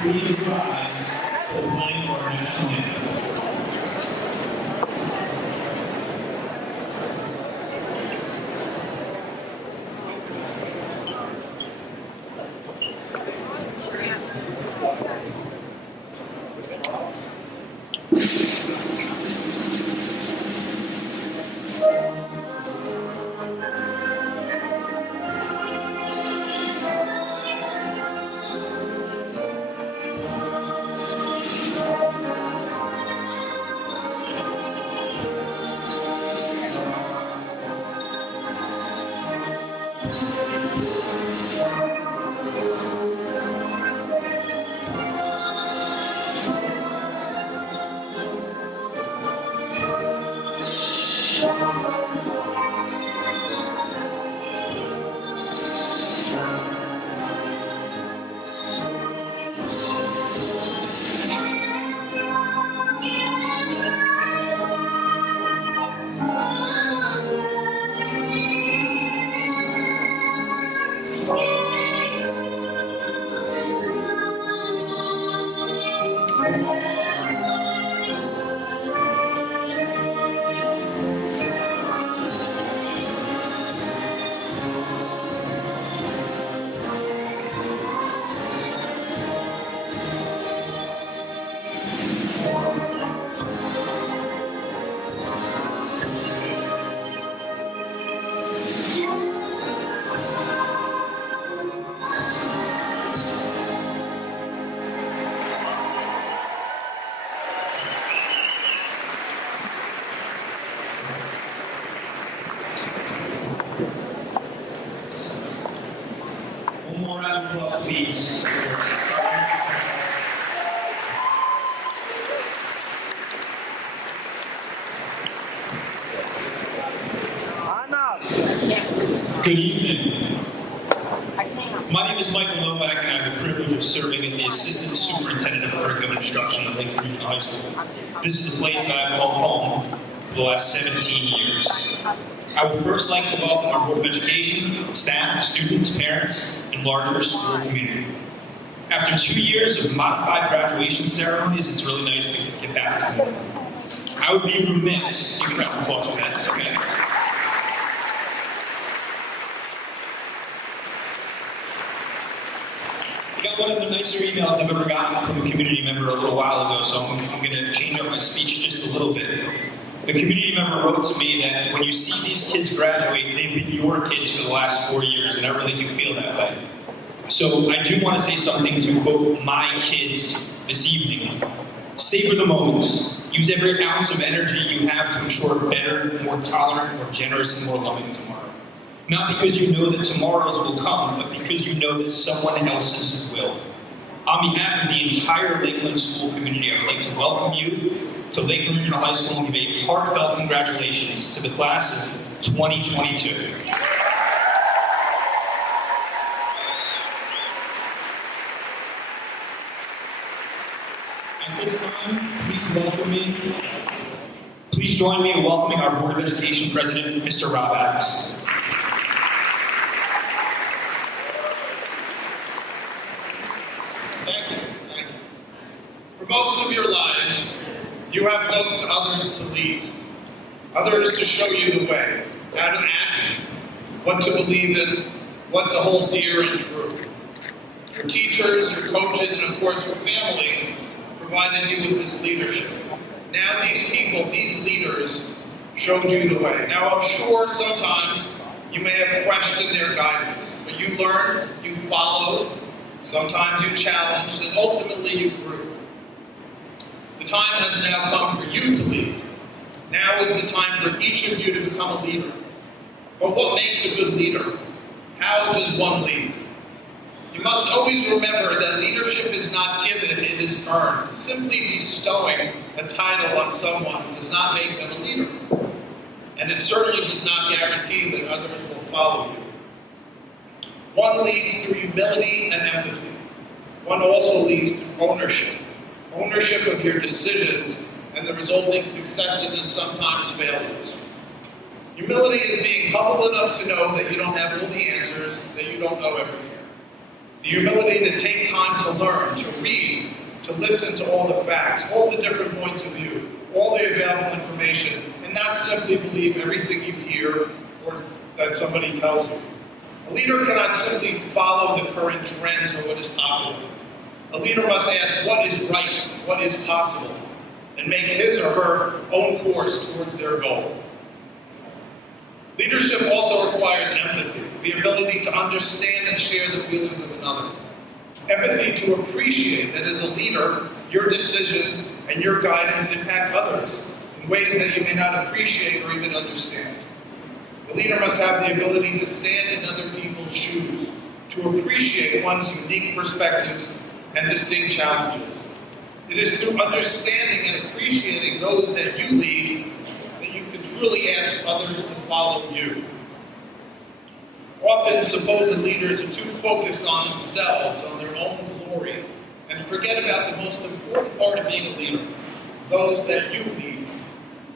Please rise to play our national anthem. One more round of applause, please. Good evening. My name is Michael Novak, and I have the privilege of serving as the Assistant Superintendent of Curriculum Instruction at Lincoln Regional High School. This is a place that I've called home for the last 17 years. I would first like to welcome our Board of Education, staff, students, parents, and larger school community. After 2 years of modified graduation ceremonies, it's really nice to get back to normal. I would be remiss, give a round of applause for that, it's okay? I got one of the nicer emails I've ever gotten from a community member a little while ago, so I'm going to change up my speech just a little bit. The community member wrote to me that when you see these kids graduate, they've been your kids for the last 4 years, and I really do feel that way. So I do want to say something to quote my kids this evening. Savor the moments. Use every ounce of energy you have to ensure a better, more tolerant, more generous, and more loving tomorrow. Not because you know that tomorrow's will come, but because you know that someone else's will. On behalf of the entire Lakeland school community, I would like to welcome you to Lakeland Regional High School and give a heartfelt congratulations to the class of 2022. At this time, please join me in welcoming our Board of Education President, Mr. Rob Adams. Thank you. For most of your lives, you have looked to others to lead, others to show you the way, how to act, what to believe in, what to hold dear and true. Your teachers, your coaches, and of course your family provided you with this leadership. Now these people, these leaders, showed you the way. Now I'm sure sometimes you may have questioned their guidance, but you learned, you followed, sometimes you challenged, and ultimately you grew. The time has now come for you to lead. Now is the time for each of you to become a leader. But what makes a good leader? How does one lead? You must always remember that leadership is not given, it is earned. Simply bestowing a title on someone does not make them a leader. And it certainly does not guarantee that others will follow you. One leads through humility and empathy. One also leads through ownership. Ownership of your decisions and the resulting successes and sometimes failures. Humility is being humble enough to know that you don't have all the answers, that you don't know everything. The humility to take time to learn, to read, to listen to all the facts, all the different points of view, all the available information, and not simply believe everything you hear or that somebody tells you. A leader cannot simply follow the current trends or what is popular. A leader must ask what is right, what is possible, and make his or her own course towards their goal. Leadership also requires empathy, the ability to understand and share the feelings of another. Empathy to appreciate that as a leader, your decisions and your guidance impact others in ways that you may not appreciate or even understand. The leader must have the ability to stand in other people's shoes, to appreciate one's unique perspectives and distinct challenges. It is through understanding and appreciating those that you lead that you can truly ask others to follow you. Often, supposed leaders are too focused on themselves, on their own glory, and forget about the most important part of being a leader, those that you lead.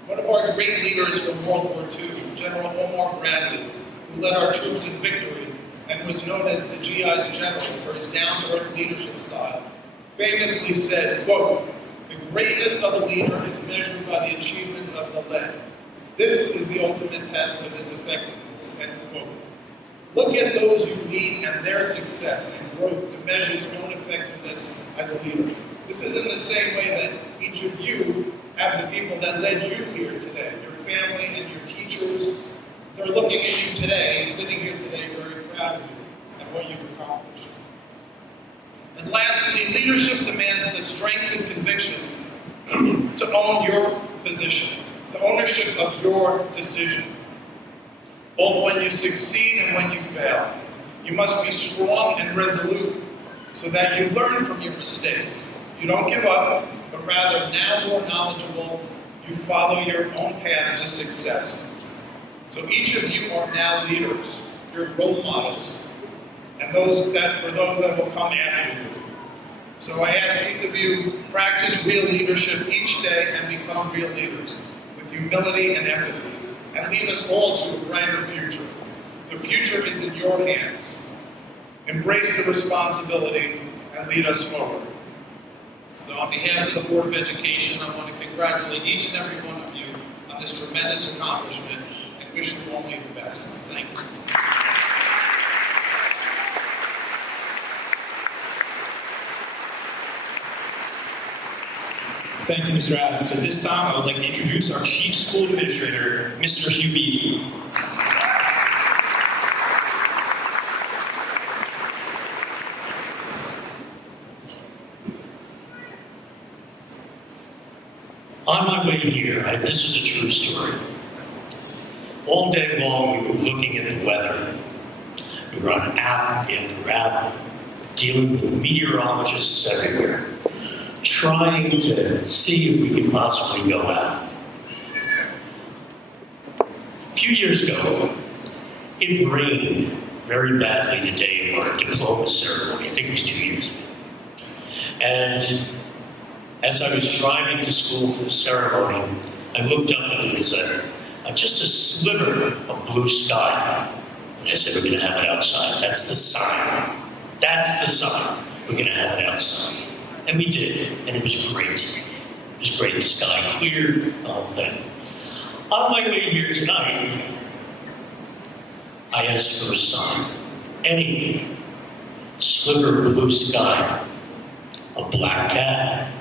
One of our great leaders from World War II, General Omar Bradley, who led our troops in victory and was known as the GI's general for his down-to-earth leadership style, famously said, quote, The greatness of a leader is measured by the achievements of the led. This is the ultimate test of his effectiveness, end quote. Look at those you lead and their success and growth to measure your own effectiveness as a leader. This is in the same way that each of you have the people that led you here today, your family and your teachers. They're looking at you today, sitting here today, very proud of you and what you've accomplished. And lastly, leadership demands the strength and conviction to own your position, the ownership of your decision, both when you succeed and when you fail. You must be strong and resolute so that you learn from your mistakes. You don't give up, but rather, now more knowledgeable, you follow your own path to success. So each of you are now leaders, you're role models, and for those that will come after you. So I ask each of you, practice real leadership each day and become real leaders with humility and empathy, and lead us all to a brighter future. The future is in your hands. Embrace the responsibility and lead us forward. So on behalf of the Board of Education, I want to congratulate each and every one of you on this tremendous accomplishment and wish you only the best. Thank you. Thank you, Mr. Adams. At this time, I would like to introduce our Chief School Administrator, Mr. Hugh Beattie. On my way here, this is a true story. All day long, we were looking at the weather. We were on app after app, dealing with meteorologists everywhere, trying to see if we could possibly go out. A few years ago, it rained very badly the day of our diploma ceremony. I think it was 2 years ago. And as I was driving to school for the ceremony, I looked up and there was just a sliver of blue sky. And I said, we're going to have it outside. That's the sign. That's the sign. We're going to have it outside. And we did, and it was great. It was great. The sky cleared, the whole thing. On my way here tonight, I asked for a sign. Anything. A sliver of blue sky. A black cat.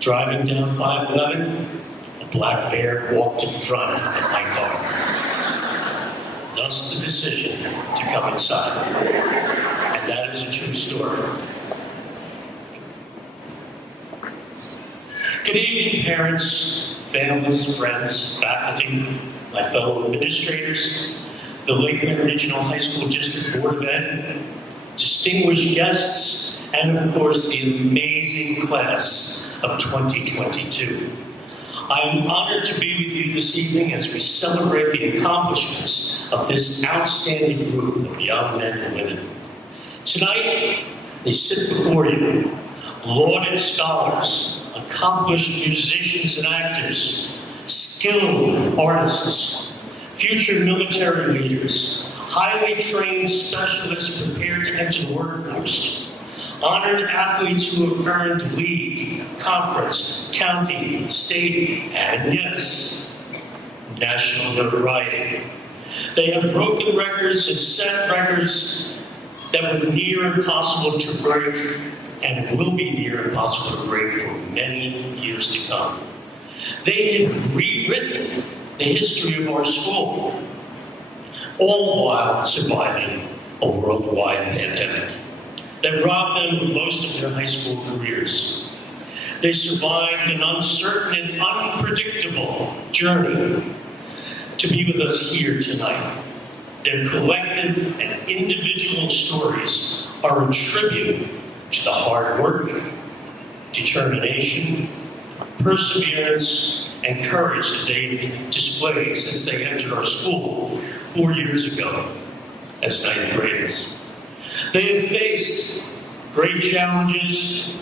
Driving down 511, a black bear walked in front of my car. Thus the decision to come inside. And that is a true story. Good evening, parents, families, friends, faculty, my fellow administrators, the Lakeland Regional High School District Board of Ed, distinguished guests, and of course the amazing class of 2022. I am honored to be with you this evening as we celebrate the accomplishments of this outstanding group of young men and women. Tonight, they sit before you, lauded scholars, accomplished musicians and actors, skilled artists, future military leaders, highly trained specialists prepared to enter the workforce, honored athletes who have earned league, conference, county, state, and yes, national notoriety. They have broken records and set records that were near impossible to break and will be near impossible to break for many years to come. They have rewritten the history of our school, all while surviving a worldwide pandemic that robbed them of most of their high school careers. They survived an uncertain and unpredictable journey to be with us here tonight. Their collective and individual stories are a tribute to the hard work, determination, perseverance, and courage that they've displayed since they entered our school 4 years ago as ninth graders. They have faced great challenges,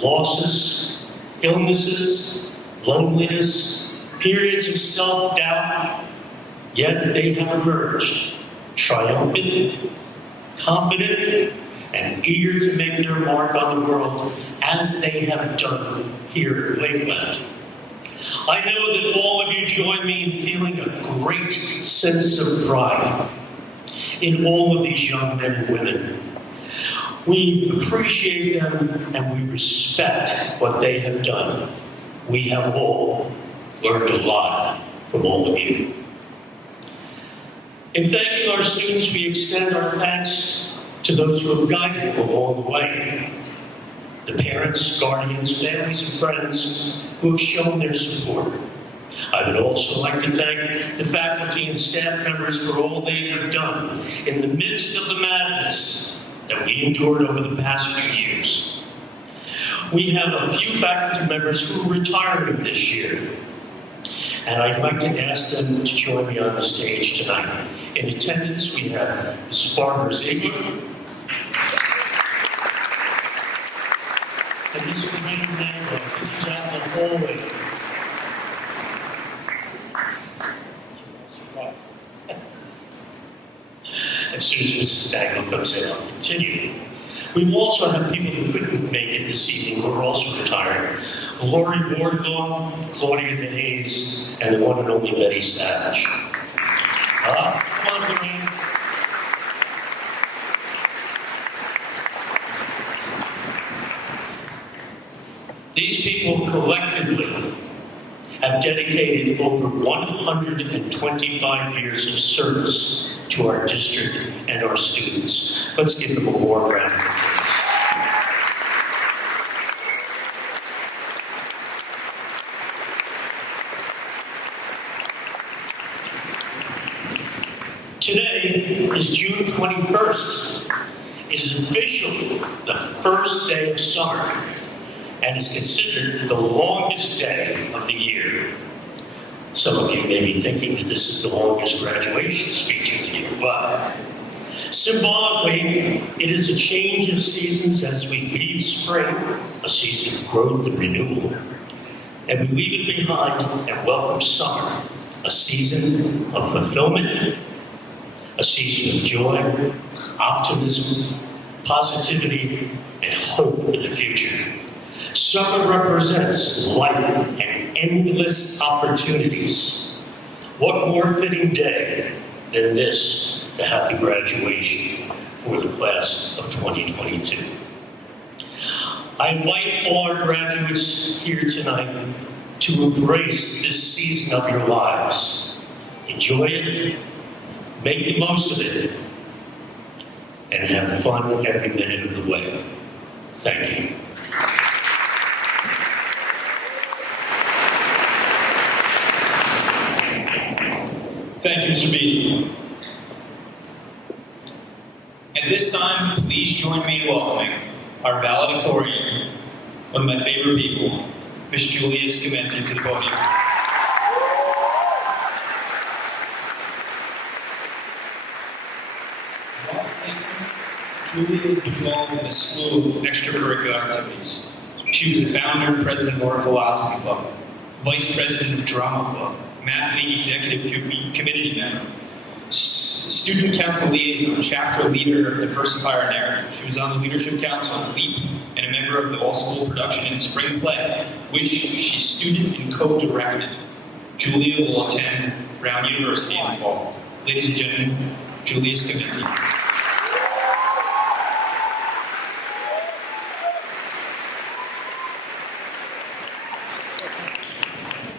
losses, illnesses, loneliness, periods of self-doubt, yet they have emerged triumphant, confident, and eager to make their mark on the world as they have done here at Lakeland. I know that all of you join me in feeling a great sense of pride in all of these young men and women. We appreciate them and we respect what they have done. We have all learned a lot from all of you. In thanking our students, we extend our thanks to those who have guided them along the way. The parents, guardians, families, and friends who have shown their support. I would also like to thank the faculty and staff members for all they have done in the midst of the madness that we endured over the past few years. We have a few faculty members who are retiring this year, and I'd like to ask them to join me on the stage tonight. In attendance, we have Ms. Barbara Ziegler, and Ms. Lorraine Mango, who's out in the hallway. As soon as Mrs. Stagno comes in, I'll continue. We also have people who couldn't make it this evening who are also retiring. Lori Wardlaw, Claudia DeHaze, and the one and only Betty Savage. Come on, Lorraine. These people collectively have dedicated over 125 years of service to our district and our students. Let's give them a warm round of applause. Today is June 21st. It is officially the first day of summer and is considered the longest day of the year. Some of you may be thinking that this is the longest graduation speech of the year, but symbolically, it is a change of seasons as we leave spring, a season of growth and renewal, and we leave it behind and welcome summer, a season of fulfillment, a season of joy, optimism, positivity, and hope for the future. Summer represents life and endless opportunities. What more fitting day than this to have the graduation for the class of 2022. I invite all our graduates here tonight to embrace this season of your lives. Enjoy it, make the most of it, and have fun every minute of the way. Thank you. Thank you, Mr. Beatty. At this time, please join me in welcoming our valedictorian, one of my favorite people, Miss Julia Scamenti, to the podium. Julia is involved in a slew of extracurricular activities. She was the founder and president of our philosophy club, vice president of drama club, math league executive committee member, student council liaison, chapter leader of the First Empire Narrative. She was on the leadership council of LEAP and a member of the all-school production and spring play, which she student and co-directed. Julia will attend Brown University in the fall. Ladies and gentlemen, Julia Scamenti.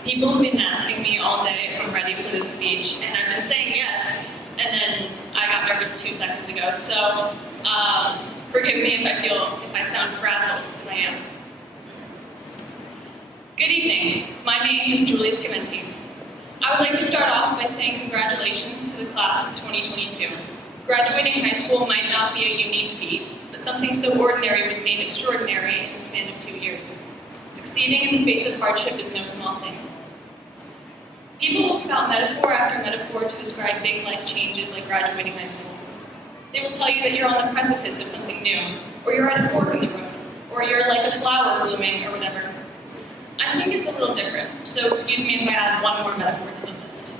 People have been asking me all day if I'm ready for this speech, and I've been saying yes, and then I got nervous 2 seconds ago, so forgive me if I sound frazzled, because I am. Good evening. My name is Julia Scamenti. I would like to start off by saying congratulations to the class of 2022. Graduating high school might not be a unique feat, but something so ordinary was made extraordinary in the span of 2 years. Succeeding in the face of hardship is no small thing. People will spout metaphor after metaphor to describe big life changes like graduating high school. They will tell you that you're on the precipice of something new, or you're at a fork in the road, or you're like a flower blooming, or whatever. I think it's a little different, so excuse me if I add one more metaphor to the list.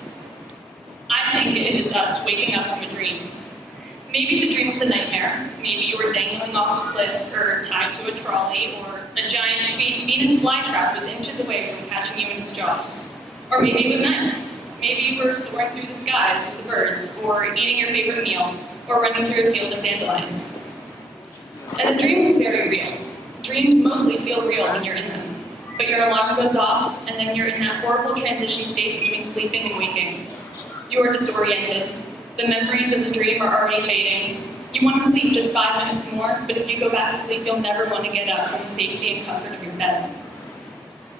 I think it is us waking up from a dream. Maybe the dream was a nightmare, maybe you were dangling off a cliff or tied to a trolley, or a giant Venus flytrap was inches away from catching you in its jaws. Or maybe it was nice. Maybe you were soaring through the skies with the birds, or eating your favorite meal, or running through a field of dandelions. And the dream was very real. Dreams mostly feel real when you're in them. But your alarm goes off, and then you're in that horrible transition state between sleeping and waking. You are disoriented. The memories of the dream are already fading. You want to sleep just 5 minutes more, but if you go back to sleep, you'll never want to get up from the safety and comfort of your bed.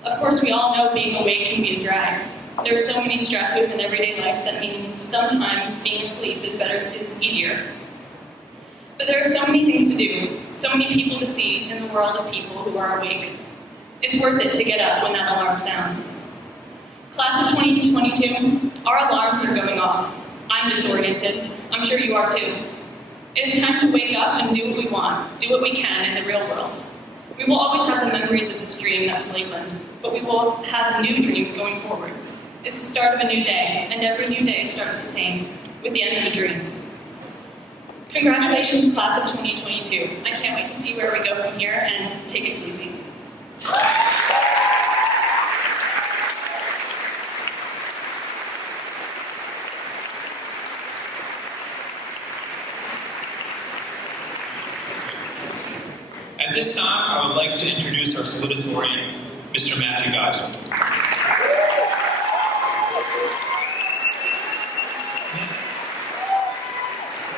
Of course, we all know being awake can be a drag. There are so many stressors in everyday life that means sometimes being asleep is easier. But there are so many things to do, so many people to see in the world of people who are awake. It's worth it to get up when that alarm sounds. Class of 2022, our alarms are going off. I'm disoriented. I'm sure you are too. It is time to wake up and do what we want, do what we can in the real world. We will always have the memories of this dream that was Lakeland, but we will have new dreams going forward. It's the start of a new day, and every new day starts the same, with the end of a dream. Congratulations, class of 2022. I can't wait to see where we go from here, and take it easy. At this time, I would like to introduce our salutatorian, Mr. Matthew Geisel.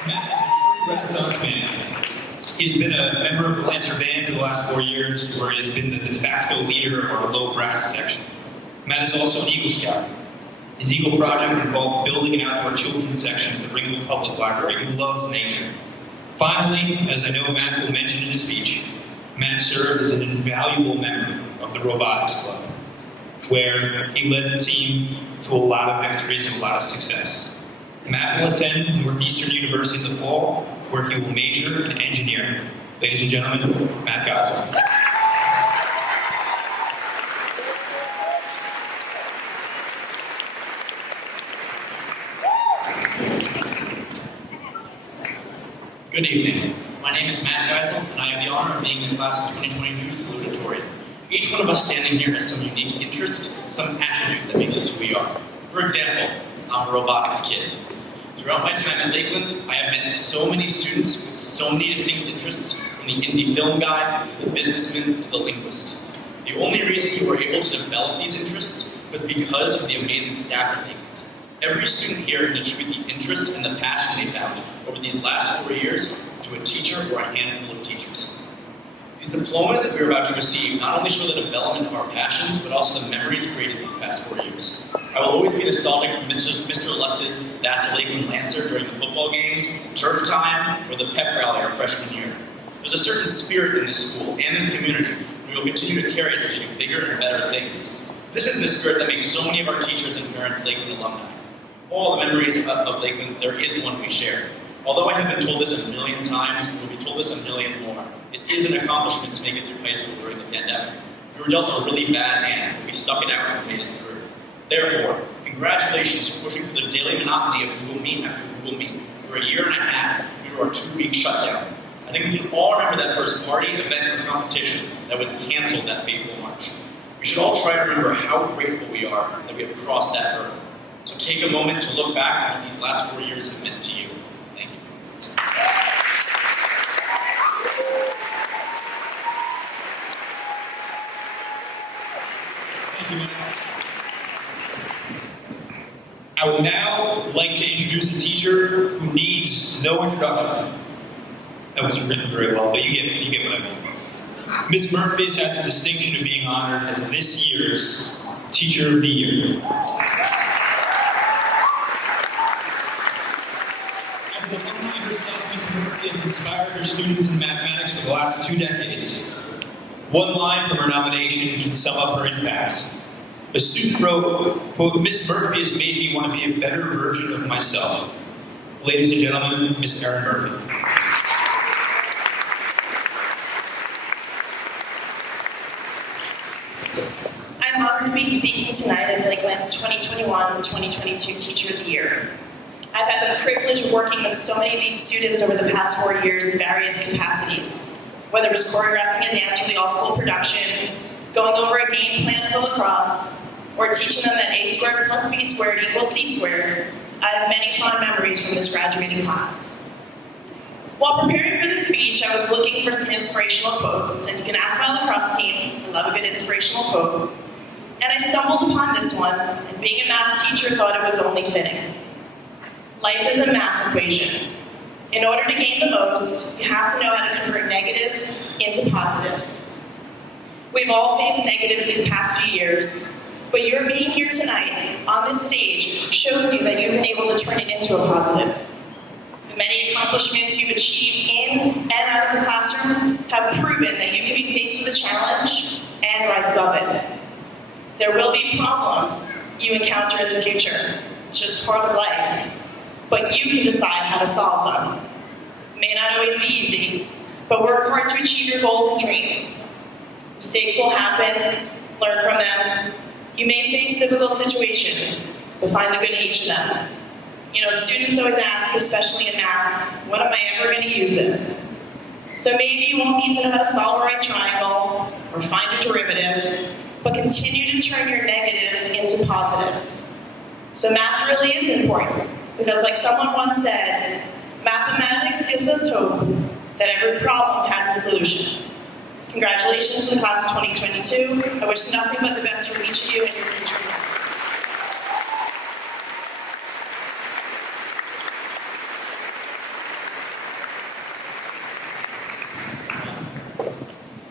Matt is a true Renaissance man. He's been a member of the Lancer Band for the last 4 years, where he has been the de facto leader of our low brass section. Matt is also an Eagle Scout. His Eagle project involved building an outdoor children's section at the Ringwood Public Library. He loves nature. Finally, as I know Matt will mention in his speech, Matt served as an invaluable member of the Robotics Club, where he led the team to a lot of victories and a lot of success. Matt will attend Northeastern University in the fall, where he will major in engineering. Ladies and gentlemen, Matt Geisel. Good evening. My name is Matt Geisel, and I have the honor of being the class of 2022 Salutatorian. Each one of us standing here has some unique interest, some attribute that makes us who we are. For example, I'm a robotics kid. Throughout my time at Lakeland, I have met so many students with so many distinct interests, from the indie film guy, to the businessman, to the linguist. The only reason you were able to develop these interests was because of the amazing staff at Lakeland. Every student here can attribute the interest and the passion they found over these last 4 years to a teacher or a handful of teachers. These diplomas that we're about to receive not only show the development of our passions, but also the memories created these past 4 years. I will always be nostalgic for Mr. Lutz's That's a Lakeland Lancer during the football games, turf time, or the pep rally our freshman year. There's a certain spirit in this school and this community, and we will continue to carry it to do bigger and better things. This is the spirit that makes so many of our teachers and parents Lakeland alumni. All the memories of Lakeland, there is one we share. Although I have been told this a million times, and will be told this a million more, it is an accomplishment to make it through high school during the pandemic. We were dealt a really bad hand, but we stuck it out and made it through. Therefore, congratulations for pushing through the daily monotony of Google Meet after Google Meet. For a year and a half, through our 2-week shutdown. I think we can all remember that first party, event, or competition that was canceled that fateful March. We should all try to remember how grateful we are that we have crossed that hurdle. So take a moment to look back at what these last 4 years have meant to you. Thank you. Thank you, Matt. I would now like to introduce a teacher who needs no introduction. That wasn't written very well, but you get what I mean. Ms. Murphy has had the distinction of being honored as this year's Teacher of the Year. As the alumni herself, Ms. Murphy has inspired her students in mathematics for the last 2 decades. One line from her nomination can sum up her impact. A student wrote, quote, "Miss Murphy has made me want to be a better version of myself." Ladies and gentlemen, Miss Erin Murphy. I'm honored to be speaking tonight as Lakeland's 2021-2022 Teacher of the Year. I've had the privilege of working with so many of these students over the past 4 years in various capacities, whether it was choreographing a dance for the all-school production, going over a game plan for lacrosse, or teaching them that a squared plus b squared equals c squared. I have many fond memories from this graduating class. While preparing for this speech, I was looking for some inspirational quotes, and you can ask my lacrosse team. I love a good inspirational quote. And I stumbled upon this one, and being a math teacher, thought it was only fitting. Life is a math equation. In order to gain the most, you have to know how to convert negatives into positives. We've all faced negatives these past few years, but your being here tonight on this stage shows you that you've been able to turn it into a positive. The many accomplishments you've achieved in and out of the classroom have proven that you can be faced with a challenge and rise above it. There will be problems you encounter in the future. It's just part of life. But you can decide how to solve them. It may not always be easy, but work hard to achieve your goals and dreams. Mistakes will happen, learn from them. You may face difficult situations, but find the good in each of them. You know, students always ask, especially in math, when am I ever going to use this? So maybe you won't need to know how to solve a right triangle or find a derivative, but continue to turn your negatives into positives. So math really is important, because like someone once said, mathematics gives us hope that every problem has a solution. Congratulations to the class of 2022. I wish nothing but the best for each of you and your future.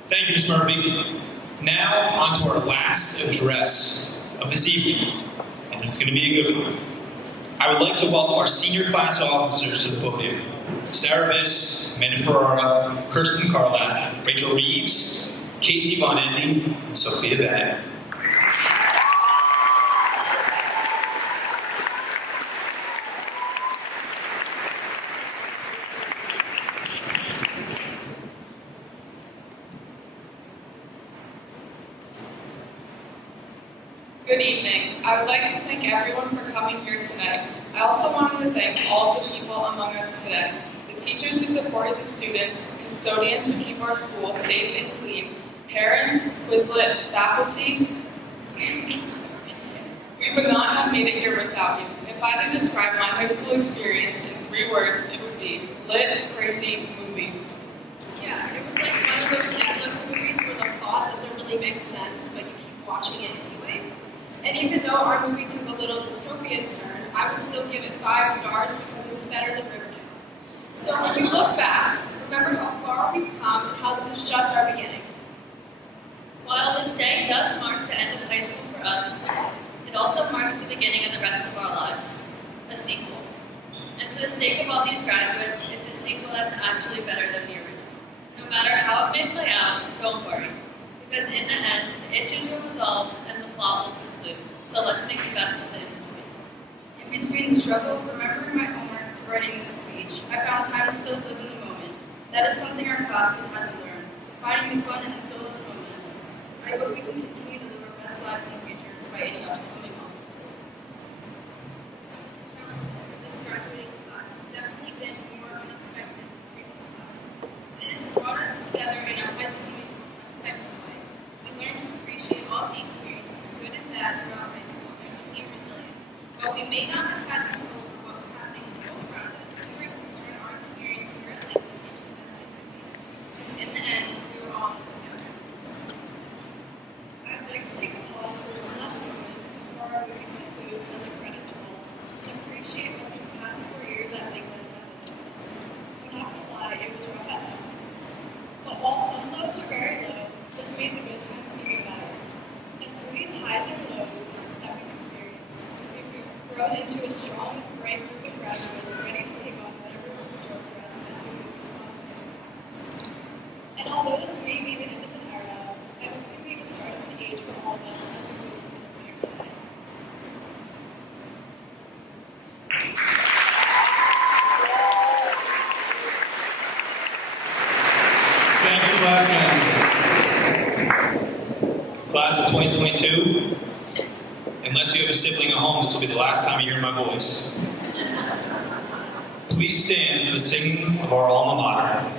Thank you, Ms. Murphy. Now, on to our last address of this evening, and it's going to be a good one. I would like to welcome our senior class officers to the podium. Sarah Biss, Amanda Ferrara, Kirsten Carlack, Rachel Reeves, Casey Von Endy, and Sophia Bad. Good evening. I would like to thank everyone for coming here tonight. I also wanted to thank all of the people among us today, the teachers who supported the students, custodians who keep our school safe and clean, parents, Quizlet, faculty. We would not have made it here without you. If I had to describe my high school experience in 3 words, it would be lit, crazy, movie. Yeah, it was like one of those Netflix movies where the plot doesn't really make sense, but you keep watching it anyway. And even though our movie took a little dystopian turn, I would still give it 5 stars because it was better than Riverdale. So when you look back, remember how far we've come and how this is just our beginning. While this day does mark the end of high school for us, it also marks the beginning of the rest of our lives, a sequel. And for the sake of all these graduates, it's a sequel that's actually better than the original. No matter how it may play out, don't worry, because in the end, the issues will resolve and the plot will conclude. So let's make the best of it in this week. In between the struggle of remembering my homework to writing this speech, I found time to still live in the moment. That is something our class has had to learn, finding the fun in those moments. I hope we can continue to live our best lives in the future despite any obstacles coming on. Challenges for this graduating class have definitely been more unexpected than previous classes. It has brought us together in a high school musical type of way. We learned to appreciate all the experiences, good and bad, throughout high school and became resilient. While we may not have had control over what was happening in the world around us, we were able to turn our experience and our language into the best it could be. Since in the end, we were all in this together. I'd like to take a pause for one last moment before our movie concludes and the credits roll to appreciate what these past 4 years at Lakeland have been to us. I'm not gonna lie, it was rough at some points. But while some lows were very low, this made the good times even better. And through these highs and lows that we've experienced, we've grown into a strong, bright group of graduates ready to take on whatever's in store for us as we move to on to different paths. And although this may be the end of an era, I hope we make a start of an age for all of us as we move forward here today. Thank you, class manager. Class of 2022, unless you have a sibling at home, this will be the last time you hear my voice. Please stand for the singing of our alma mater.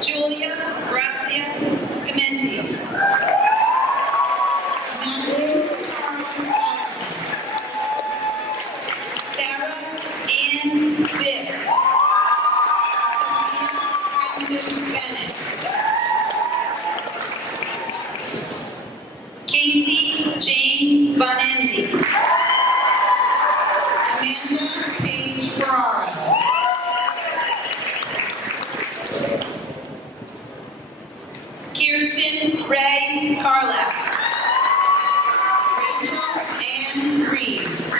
Julia Grazia Scamenti. Sarah Ann Biss. Casey Jane Bonendi. Amanda Page Ferrara. Kirsten Ray Carlack. Rachel Ann Reeves.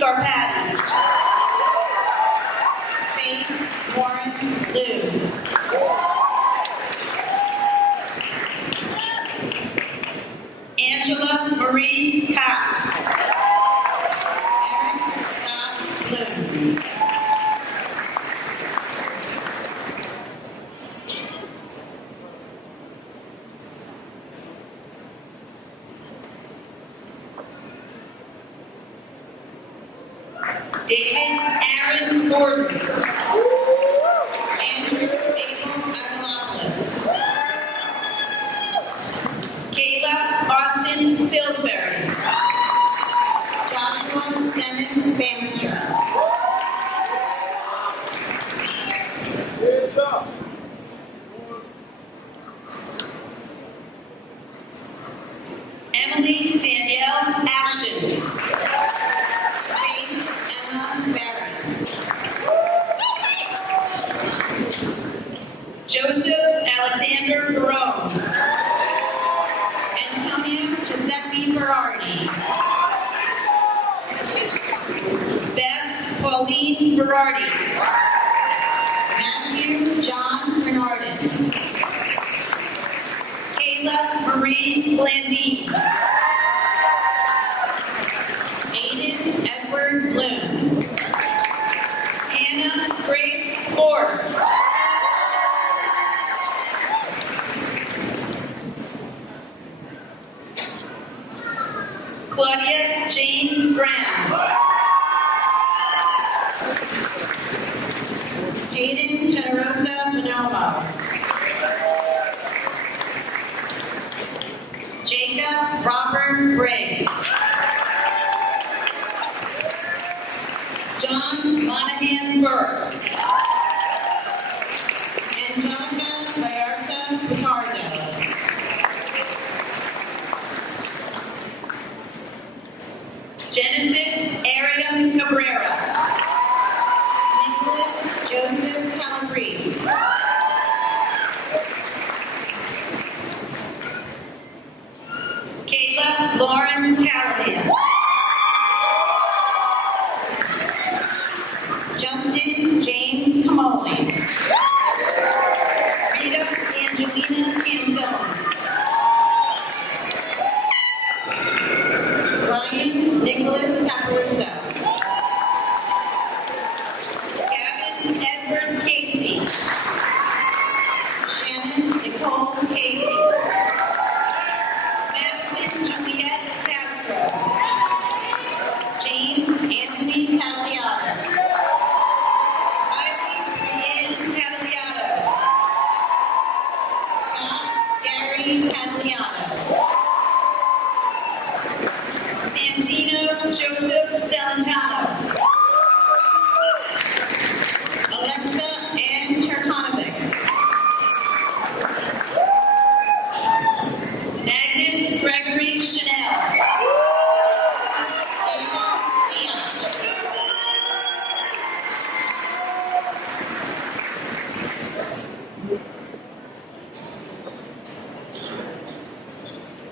Scarpati. Faith Warren Liu. Angela Marie Pat. Eric Scott Bloom. David Aaron Gordon. Andrew Abel Aguilopoulos. Kayla Austin Salisbury. Joshua Dennis Banstra. Emily Danielle Ashton. Faith Emma Barron. Joseph Alexander Barone. Antonia Giuseppe Berardi. Beth Pauline Berardi. Matthew John Bernardin. Kayla Marie Blandine. Aiden Edward Bloom. Hannah Grace Morse. Claudia Jane Brown. Aiden Generosa Manomo. Jacob Robert Briggs. John Monahan Burke. Angelica Vallarta Pitardo. Genesis Ariam Cabrera. Nicholas Joseph Calabrese. Kayla Lauren Callahan. Justin James Kamoli. Rita Angelina Cancel. Ryan Nicholas Caparuso. Gavin Edward Casey. Shannon Nicole Casey. Madison Juliet Castro. James Anthony Pagliato. Riley Brianne Pagliato. Scott Gary Pagliato. Santino Joseph Celentano. Alexa Ann Chertonovic. Magnus Gregory Chanel. Dana Fiat.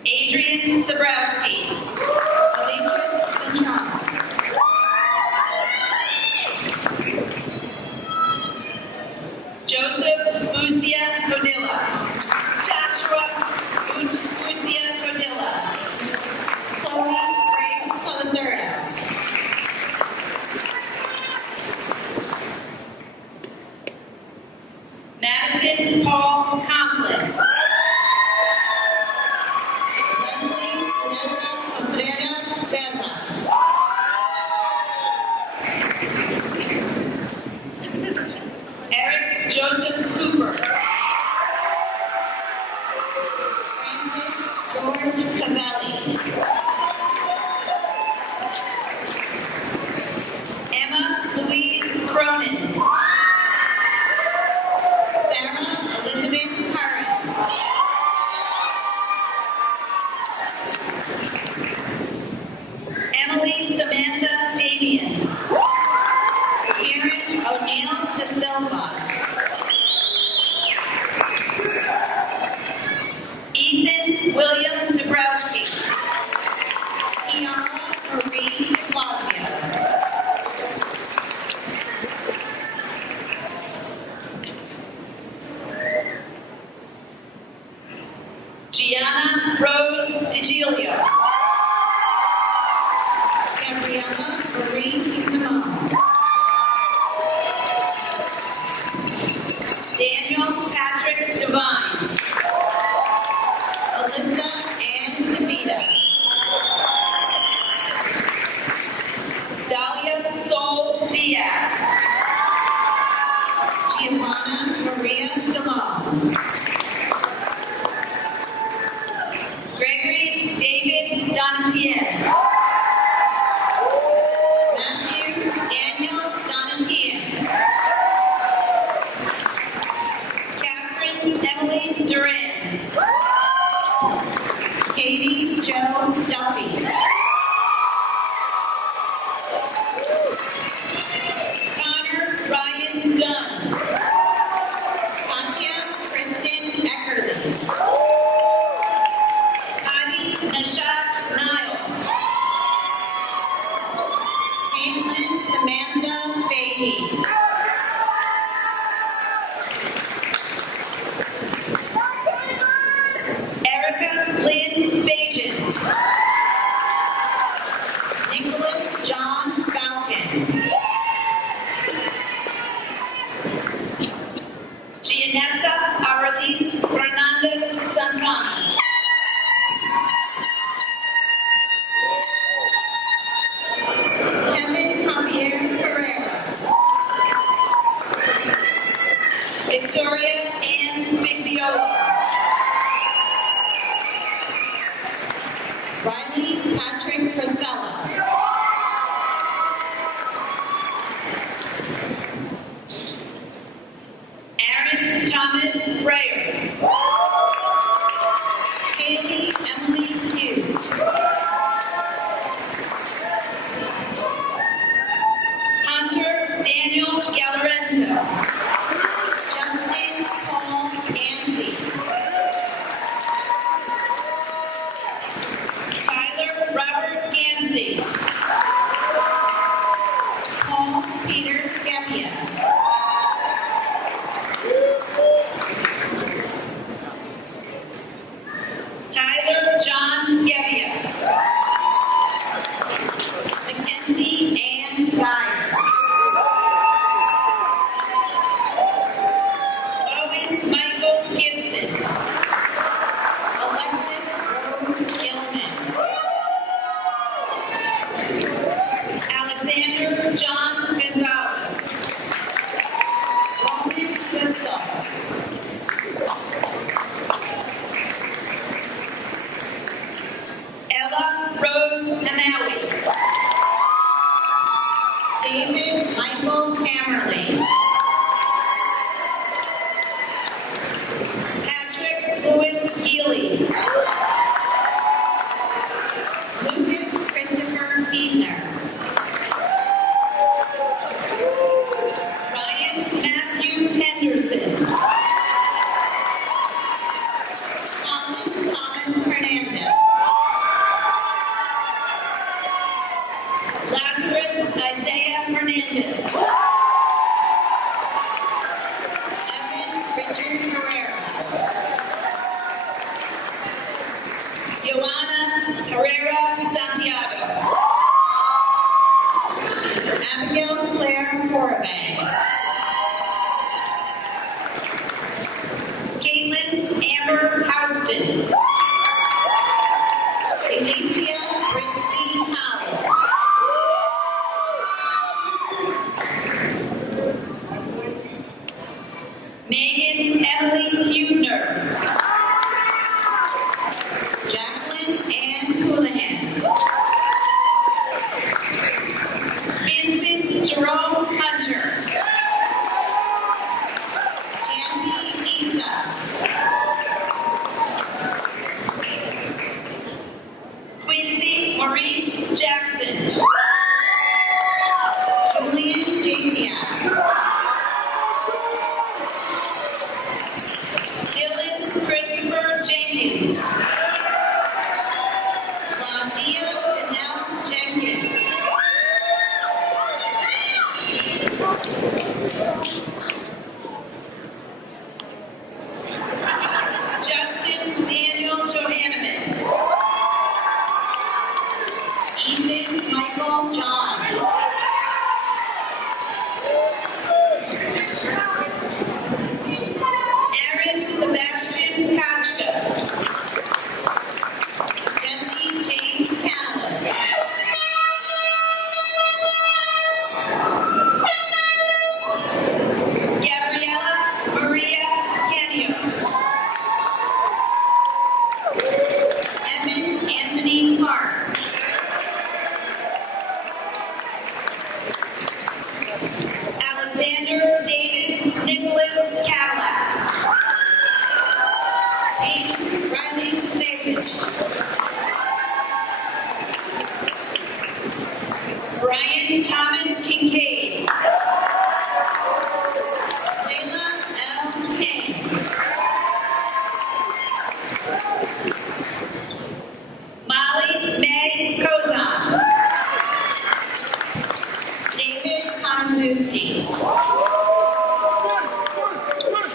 Adrian Sabrowski. Alexis Centrano. Joseph Lucia Codilla. Joshua Lucia Codilla. Chloe Grace Colacerda. Madison Paul Conklin. Leslie Nesta Contreras Serra. Eric Joseph Cooper. Francis George Cavelli. Emma Louise Cronin. Sarah Elizabeth Curran. Emily Samantha Damian. Karen O'Neill De Silva. Leahy. Erica Lynn Bajan. Nicholas John Falcon. Gianessa Aurelice Fernandez Santana. Kevin Javier Ferreira. Victoria Ann Bigliola. Riley Patrick Priscilla. Aaron Thomas Freyer. Haley Emily Hughes. Hunter Daniel Galarenzo. Justin Paul Gansey. Tyler Robert Gansey. Paul Peter Gebbia. Tyler John Gebbia. Mackenzie Ann Dyer. Owen Michael Gibson. Alexis Rose Gilman. Alexander John Gonzalez. Roman Witzel. Ella Rose Hanawi. David Michael Hammerly. Patrick Louis Healy. Lucas Christopher Fiedler. Ryan Matthew Henderson. Colin Thomas Hernandez. Lazarus Isaiah Hernandez. Evan Richard Herrera. Joanna Herrera Santiago. Abigail Claire Corabang. Caitlin Amber Houston. Alicia Brittany Howell. Megan Emily Hubner. Jacqueline Ann Houlihan. Vincent Jerome Hunter. Candy Isa. Quincy Maurice Jackson. Julian Jasiak. Dylan Christopher Jenkins. Claudia Janelle Jenkins. Justin Daniel Johanneman. Ethan Michael John. Aaron Sebastian Kachka. Jesse James Callis. Gabriella Maria Canio. Evan Anthony Clark. Alexander David Nicholas Cadillac. Aiden Riley Savage. Brian Thomas Kincaid. Layla L. King. Molly May Kozan. David Konzuski. Monty.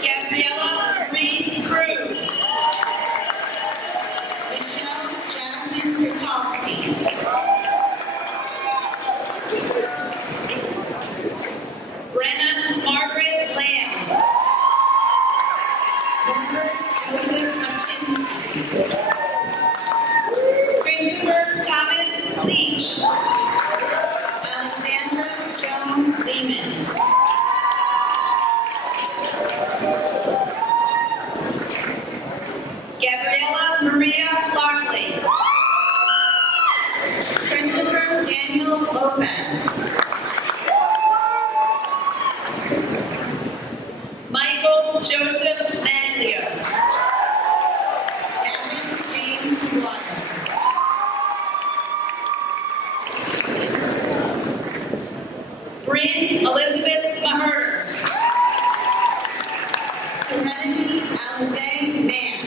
Gabriella Marie Cruz. Michelle Jasmine Kurtowski. Brenna Margaret Lamb. Robert Joseph Hutchinson. Christopher Thomas Leach. Alexandra Joan Lehman. Gabriella Maria Lockley. Christopher Daniel Lopez. Michael Joseph Maglio. Gavin James Dwyer. Bryn Elizabeth Maherter. Serenity Alize Mann.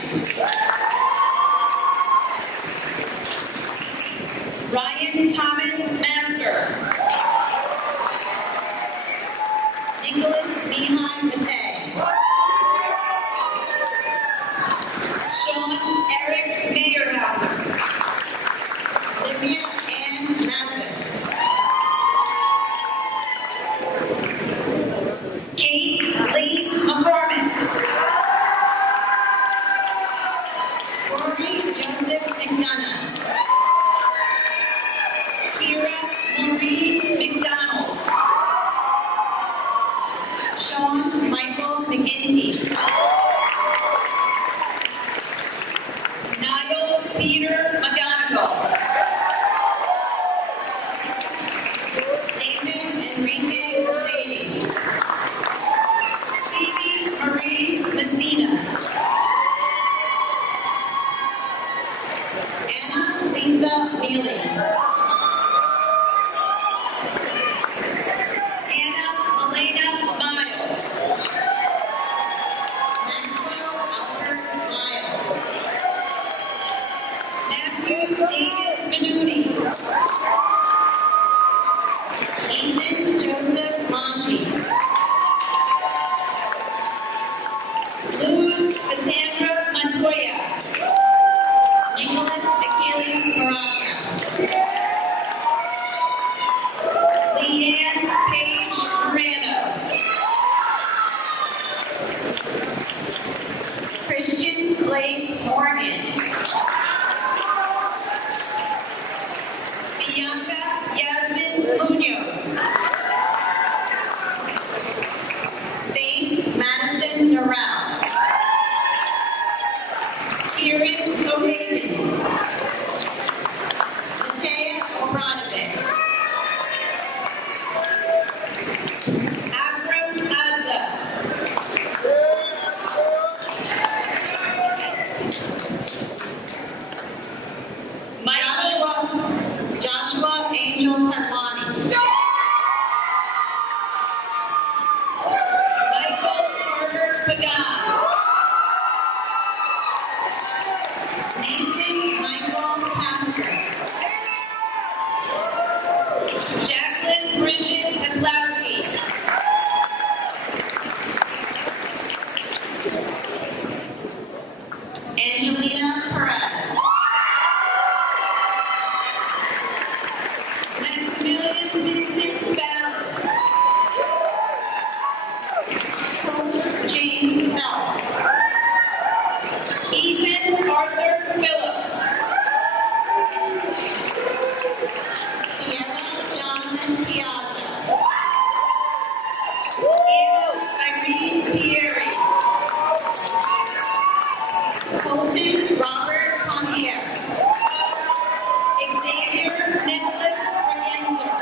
Ryan Thomas Masker. Nicholas Mihai Matei. Sean Eric Meyerhauser. Olivia Ann Mathis. Kate Lee McCormick. Rory Joseph McDonough. Kira Marie McDonald. Sean Michael McGinty. Niall Peter McGonigal. David Enrique Mercedes. Stevie Marie Messina. Anna Lisa Mealy. Anna Elena Miles. Maxwell Albert Miles. Matthew David Minuti. Ethan Joseph Monty. Luz Cassandra Montoya. Nicholas Achilles Baraka. Leanne Paige Morano. Christian Blake Morgan. Bianca Yasmin Munoz. Faith Madison Norrell. Kieran O'Hagan. Matea Obradovic. Abram Adza. Joshua Angel Padlani. Michael Carter Pagan. Nathan Michael Pastor. Jacqueline Bridget Kozlowski. Angelina Perez. Maximilian Vincent Ballard. Colter James Bell. Ethan Arthur Phillips. Sierra Jonathan Piazza. Anna Irene Pieri. Colton Robert Pontier. Xavier Nicholas Regenzer.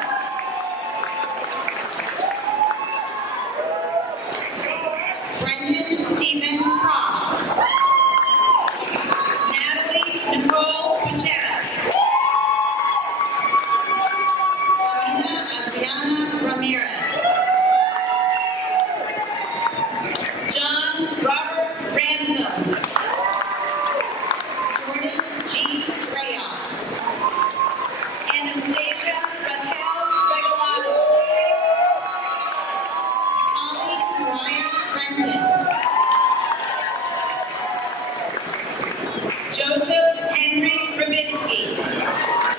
Brendan Stephen Cross. Natalie Nicole Pachetta. Samina Adriana Ramirez. John Robert Ransom. Jordan G. Rayon. Anastasia Raquel Regalado. Mariah Renton. Joseph Henry Rabinski.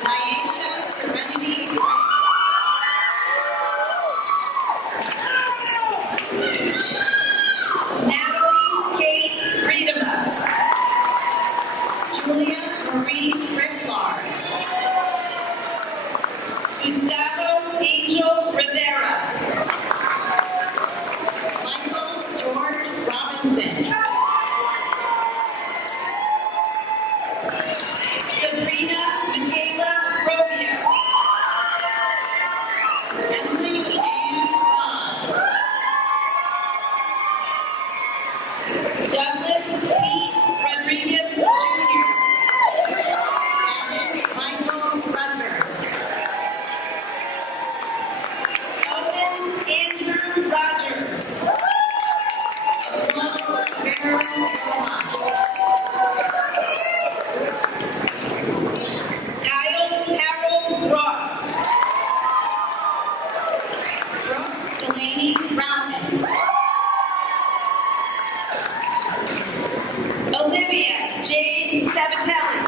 Nyesha Serenity Natalie Kate Friedema. Julia Marie Rifflar. Gustavo Angel Rivera. Michael George Robinson. Sabrina Michaela Robio. Emily Ann Ross. Douglas P. Rodriguez Jr. Gavin Michael Rutger. Owen Andrew Rogers. Oswaldo Guerrero Rojas. Niall Harold Ross. Brooke Delaney Rowden. Olivia Jane Sabatelli.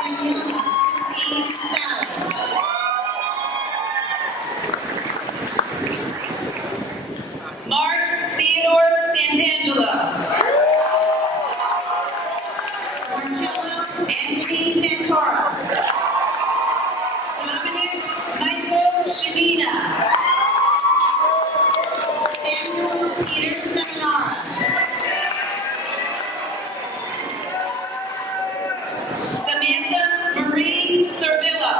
Daniela Christine Sally. Mark Theodore Santangelo. Marcello Anthony Santora. Dominic Michael Shanina. Samuel Peter Seminara. Samantha Marie Servillo.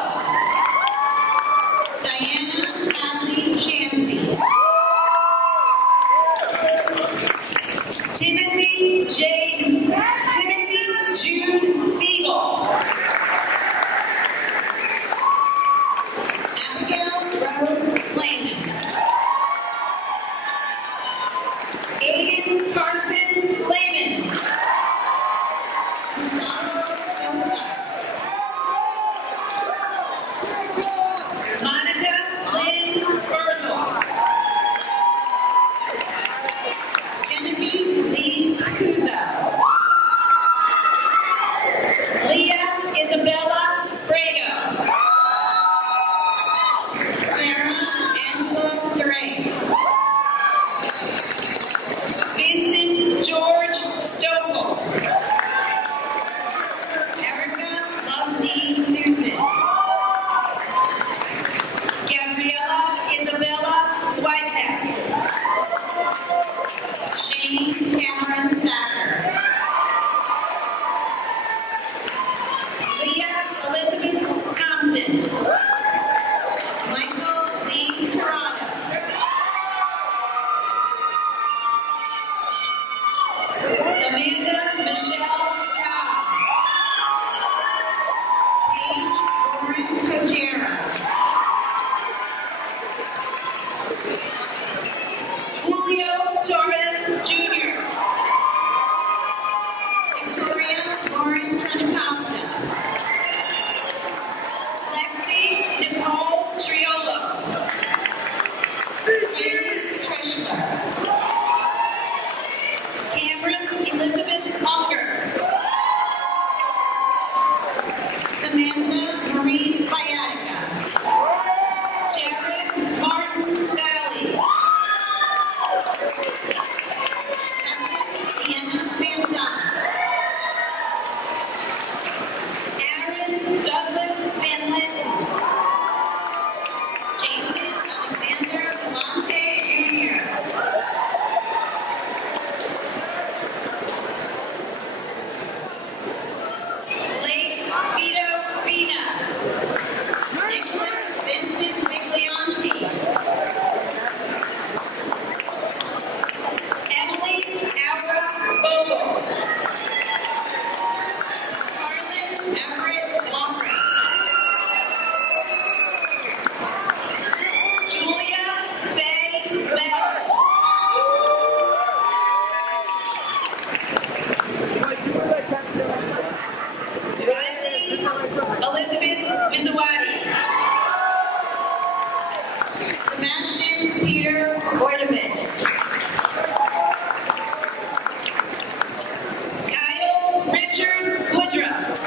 Diana Hadley Shancy. Timothy Jude Siegel. Abigail Rose Slayman. Aiden Carson Slayman. Gustavo Sosa. Monica Lynn Spursel. Genevieve Lee Accusa. Leah Isabella Sprago. Sarah Angela Serace. Vincent George Stokel. Erica Loveday Susan. Gabriella Isabella Switek. Shane Cameron Thacker. Leah Elizabeth Thompson. Michael Lee Tirado. Amanda Michelle Todd. Paige Lauren Tojera. Julio Torres Jr. Victoria Lauren Trenapalta. Lexi Nicole Triolo. Claire Trischler. Cameron Elizabeth Unger. Samantha Marie Viatica. Jared Martin Valley. Sebastian Peter Boydovich. Kyle Richard Woodruff.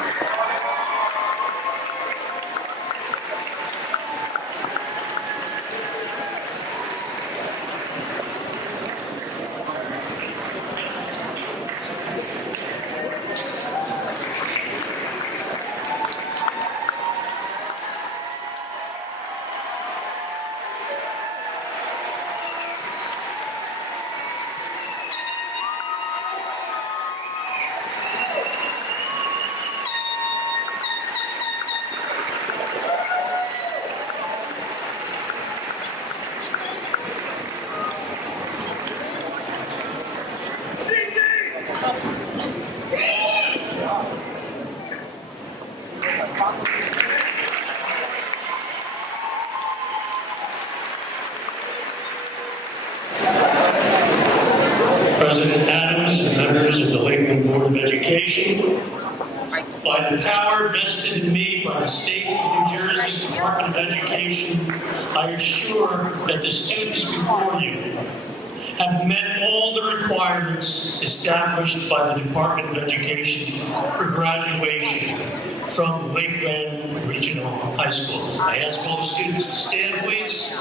President Adams and members of the Lakeland Board of Education, by the power vested in me by the state of New Jersey's Department of Education, I assure that the students before you have met all the requirements established by the Department of Education for graduation from Lakeland Regional High School. I ask all students to stand, please.